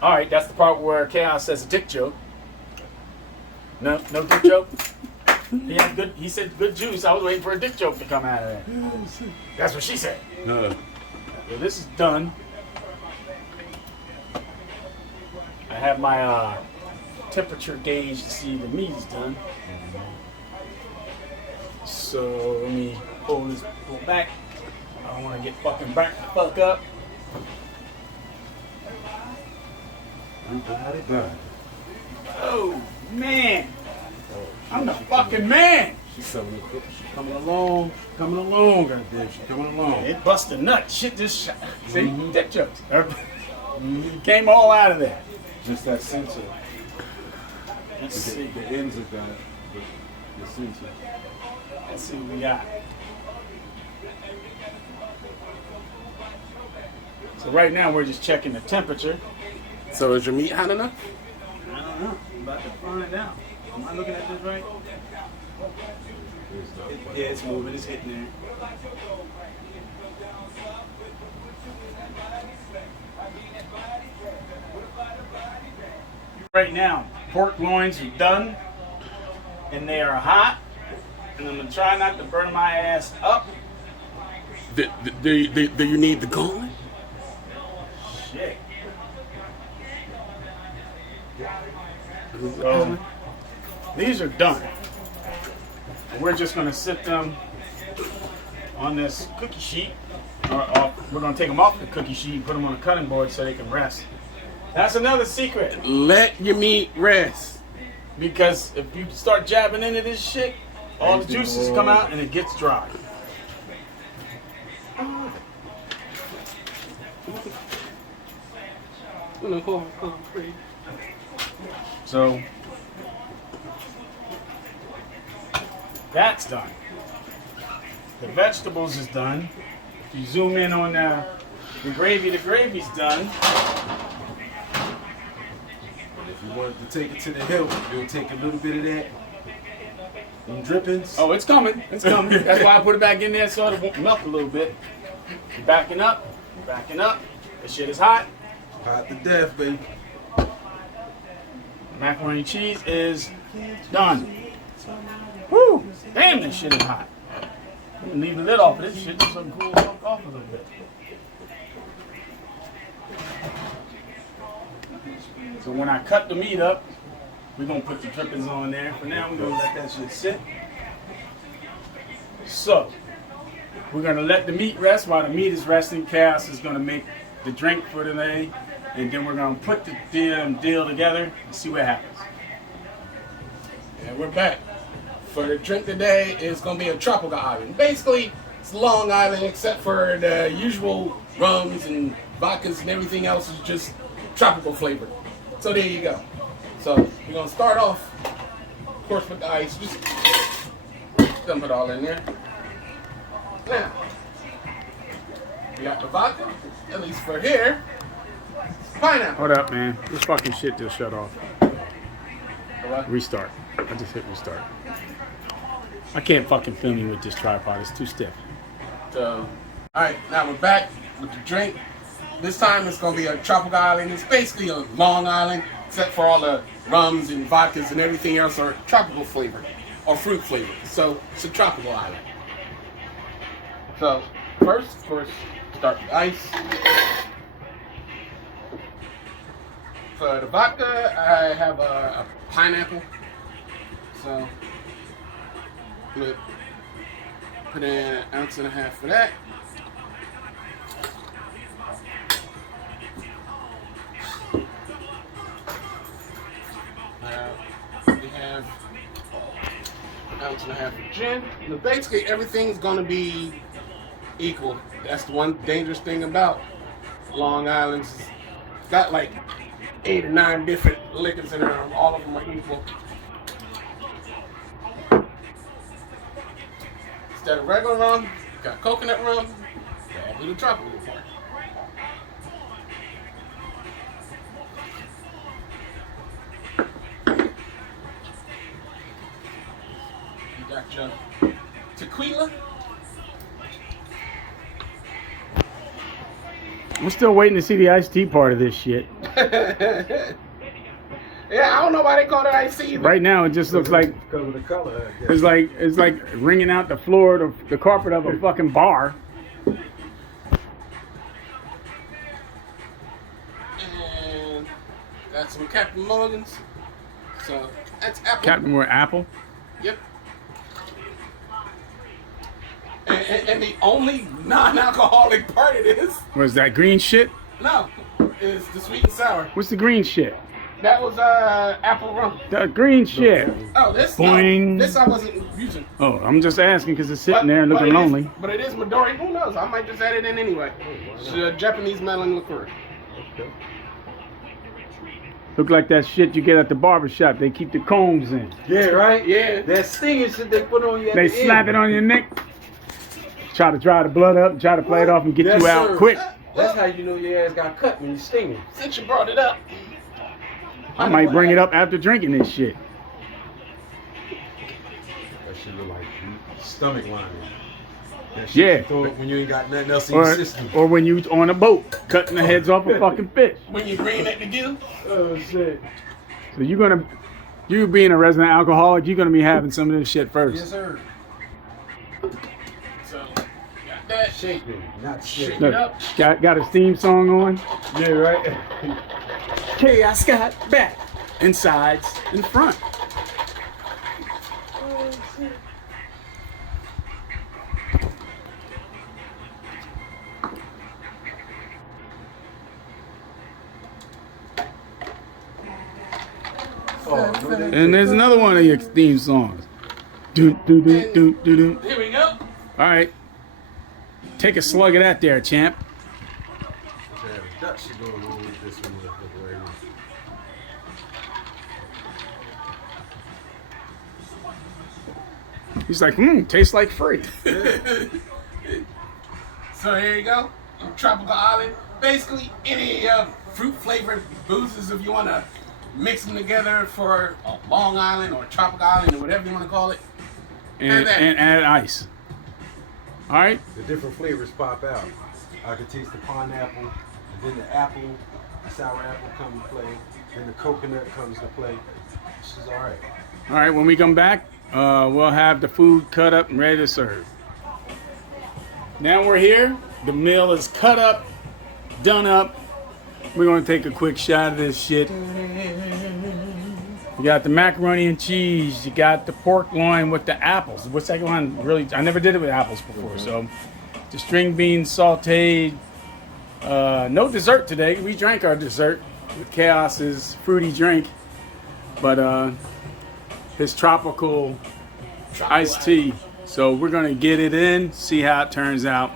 All right, that's the part where Chaos says a dick joke. No dick joke. He said good juice. I was waiting for a dick joke to come out of there. That's what she said. Uh, So this is done. I have my temperature gauge to see the meat is done. So let me pull back. I don't want to get fucking burnt the fuck up. Oh man, I'm the fucking man. she's coming along, goddamn, she's coming along. It busted nuts. Shit just shot. See, dick jokes. Came all out of there. Just that sense of Let's see. The ends of that, the center. Let's see what we got. So right now we're just checking the temperature. So is your meat hot enough? I don't know. I'm about to find out. Am I looking at this right? Yeah, it's moving. It's hitting there. Right now, pork loins are done, and they are hot. And I'm gonna try not to burn my ass up. Do you need the gauntlet? Shit. So, these are done. And we're just gonna sit them on this cookie sheet. Or we're gonna take them off the cookie sheet and put them on a cutting board so they can rest. That's another secret. Let your meat rest. Because if you start jabbing into this shit, all the juices come out and it gets dry. So that's done. The vegetables is done. If you zoom in on the gravy's done. If you wanted to take it to the hill, you'll take a little bit of that. Them drippings. Oh, it's coming. It's coming. That's why I put it back in there so it won't melt a little bit. You're backing up. You're backing up. This shit is hot. Hot to death, baby. Macaroni and cheese is done. Woo! Damn, this shit is hot. I'm gonna leave the lid off of this shit so it can cool off a little bit. So when I cut the meat up, we're gonna put the drippings on there. For now, we're gonna let that shit sit. So, we're gonna let the meat rest. While the meat is resting, Chaos is gonna make the drink for today. And then we're gonna put the damn deal together and see what happens. And we're back. For the drink today, it's gonna be a tropical island. Basically, it's Long Island except for the usual rums and vodkas and everything else is just tropical flavor. So there you go. So we're gonna start off, of course, with the ice. Just dump it all in there. Now, we got the vodka, at least for here. Pineapple. Hold up, man. This fucking shit just shut off. What? Restart. I just hit restart. I can't fucking film you with this tripod. It's too stiff. So, alright, now we're back with the drink. This time it's gonna be a tropical island. It's basically a Long Island, except for all the rums and vodkas and everything else are tropical flavor or fruit flavor. So it's a tropical island. So first, of course, start with ice. For the vodka, I have a pineapple. So I'm gonna put in 1.5 ounces for that. We have 1.5 ounces of gin. But basically, everything's gonna be equal. That's the one dangerous thing about Long Island. It's got like 8 or 9 different liquors in there. All of them are equal. Instead of regular rum, got coconut rum. Add to the tropical part. You got your tequila. I'm still waiting to see the iced tea part of this shit. Yeah, I don't know why they call it iced tea. Right now, it just looks like Because of the color, I guess. it's like wringing out the floor, the carpet of a fucking bar. And got some Captain Morgan's. So that's apple. Captain Moore apple. Yep. And the only non-alcoholic part of this, Was that green shit? no, is the sweet and sour. What's the green shit? That was apple rum. The green shit. Oh, this Boing. No, this I wasn't using. Oh, I'm just asking because it's sitting there looking it is- lonely. but it is Midori. Who knows? I might just add it in anyway. It's a Japanese melon liqueur. Look like that shit you get at the barbershop. They keep the combs in. Yeah, right? Yeah. That stinging shit they put on you at They the slap end. it on your neck. Try to dry the blood up and try to play it off and get Yes, you out sir. quick. That's how you know your ass got cut when you stinging. Since you brought it up, I might bring it up after drinking this shit. That shit look like stomach lining. That shit Yeah. you throw it when you ain't got nothing else in your system. Or when you on a boat cutting the heads off a fucking fish. when you bring that together, Oh shit. So you being a resident alcoholic, you're gonna be having some of this shit first. Yes, sir. so got that. Shake it, not shake. Look, up. got a theme song on. Yeah, right. Chaos got back and sides and front. Oh, no, they- And there's another one of your theme songs. Do do do do do do. Here we go. All right, take a slug of that there, champ. Yeah, that shit going on with this one right now. He's like, tastes like free. So here you go. Tropical Island. Basically, any fruit flavored boozes if you want to mix them together for a Long Island or Tropical Island or whatever you want to call it. And add ice. All right. The different flavors pop out. I could taste the pineapple, and then the apple, the sour apple come to play, then the coconut comes to play. This is all right. All right. When we come back, we'll have the food cut up and ready to serve. Now we're here. The meal is cut up, done up. We're gonna take a quick shot of this shit. You got the macaroni and cheese. You got the pork loin with the apples. What's that one? Really, I never did it with apples before. So, the string beans sautéed. No dessert today. We drank our dessert with Chaos's fruity drink, but his tropical iced tea. So we're gonna get it in, see how it turns out,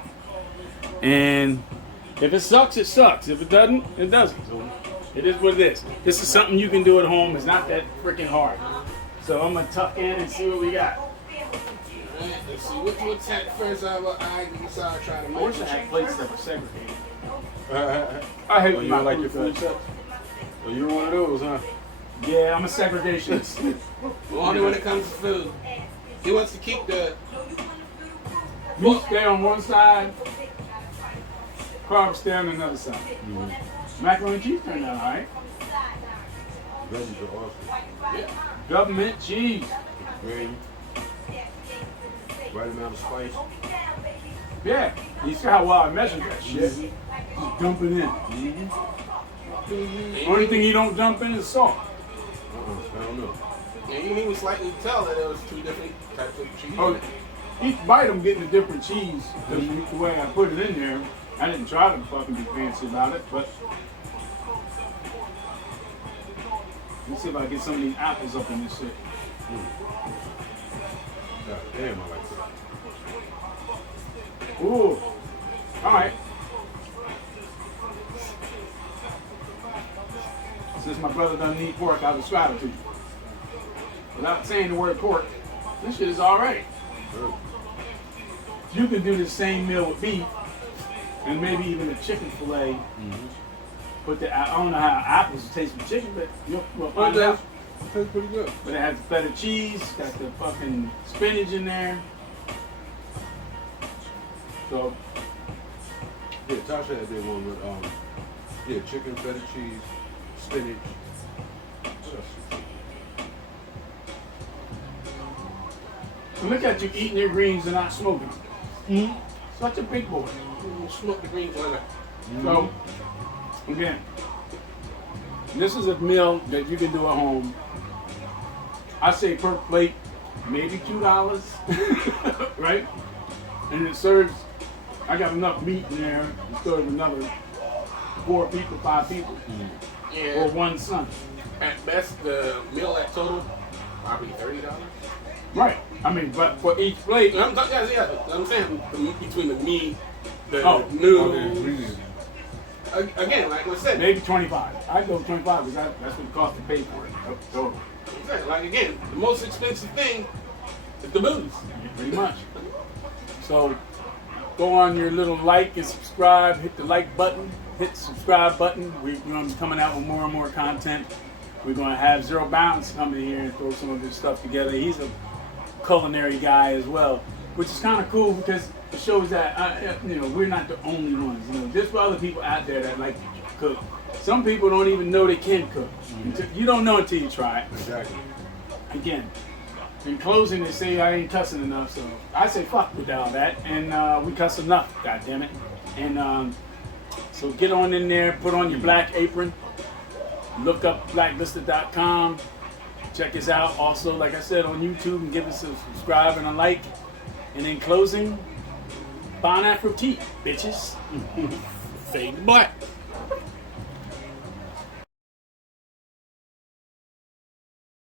and if it sucks, it sucks. If it doesn't, it doesn't. So it is what it is. This is something you can do at home. It's not that freaking hard. So I'm gonna tuck in and see what we got. Alright, let's see. What's that first? I decide to try to I wish I make had plates that were segregated. I Oh, hate you my don't like food your food cuts. sets? Oh, you're one of those, huh? Yeah, I'm a segregationist. Well, only when it comes to food. He wants to keep the. Meat stay on one side, carbs stay on another side. Macaroni and cheese turned out all right. Veggies are awesome. Yeah. Government cheese. Gravy. Right amount of spice. Yeah, you see how well I measured that shit. Yes. Just dump it in. Only thing you don't dump in is salt. I don't know. And you can even slightly tell that there was two different types of cheese. Oh, each bite I'm getting a different cheese. Just the way I put it in there. I didn't try to fucking be fancy about it, but let me see if I can get some of these apples up in this shit. God damn, I like that. Ooh. Alright. Since my brother doesn't eat pork, I'll describe it to you. Without saying the word pork, this shit is alright. You can do the same meal with beef and maybe even a chicken fillet. Put the, I don't know how apples taste with chicken, but we'll find out. It tastes pretty good. But it has better cheese, got the fucking spinach in there. So, Yeah, Tasha had that one with chicken, feta cheese, spinach. What else? look at you eating your greens and not smoking. Such a big boy. Smoke the greens later. So, again, this is a meal that you can do at home. I say per plate, maybe $2, right? And it serves, I got enough meat in there to serve another 4 people, 5 people, Yeah. or one son. At best, the meal at total probably $30. Right. I mean, but for each plate, I'm saying between the meat, the Oh. noodles, again, like I said, Maybe 25. I'd go 25 because that's what it costs to pay for it. Total. like again, the most expensive thing is the booze. Pretty much. So go on your little like and subscribe. Hit the like button. Hit the subscribe button. We're going to be coming out with more and more content. We're going to have Zero Bounce come in here and throw some of his stuff together. He's a culinary guy as well, which is kind of cool because it shows that we're not the only ones. There's other people out there that like to cook. Some people don't even know they can cook. You don't know until you try it. Exactly. Again, in closing, they say I ain't cussing enough, so I say fuck with all that, and we cuss enough, goddammit. And so get on in there, put on your black apron, look up blacklisted.com, check us out. Also, like I said, on YouTube, and give us a subscribe and a like. And in closing, Bon Afro Tea, bitches. Fade black.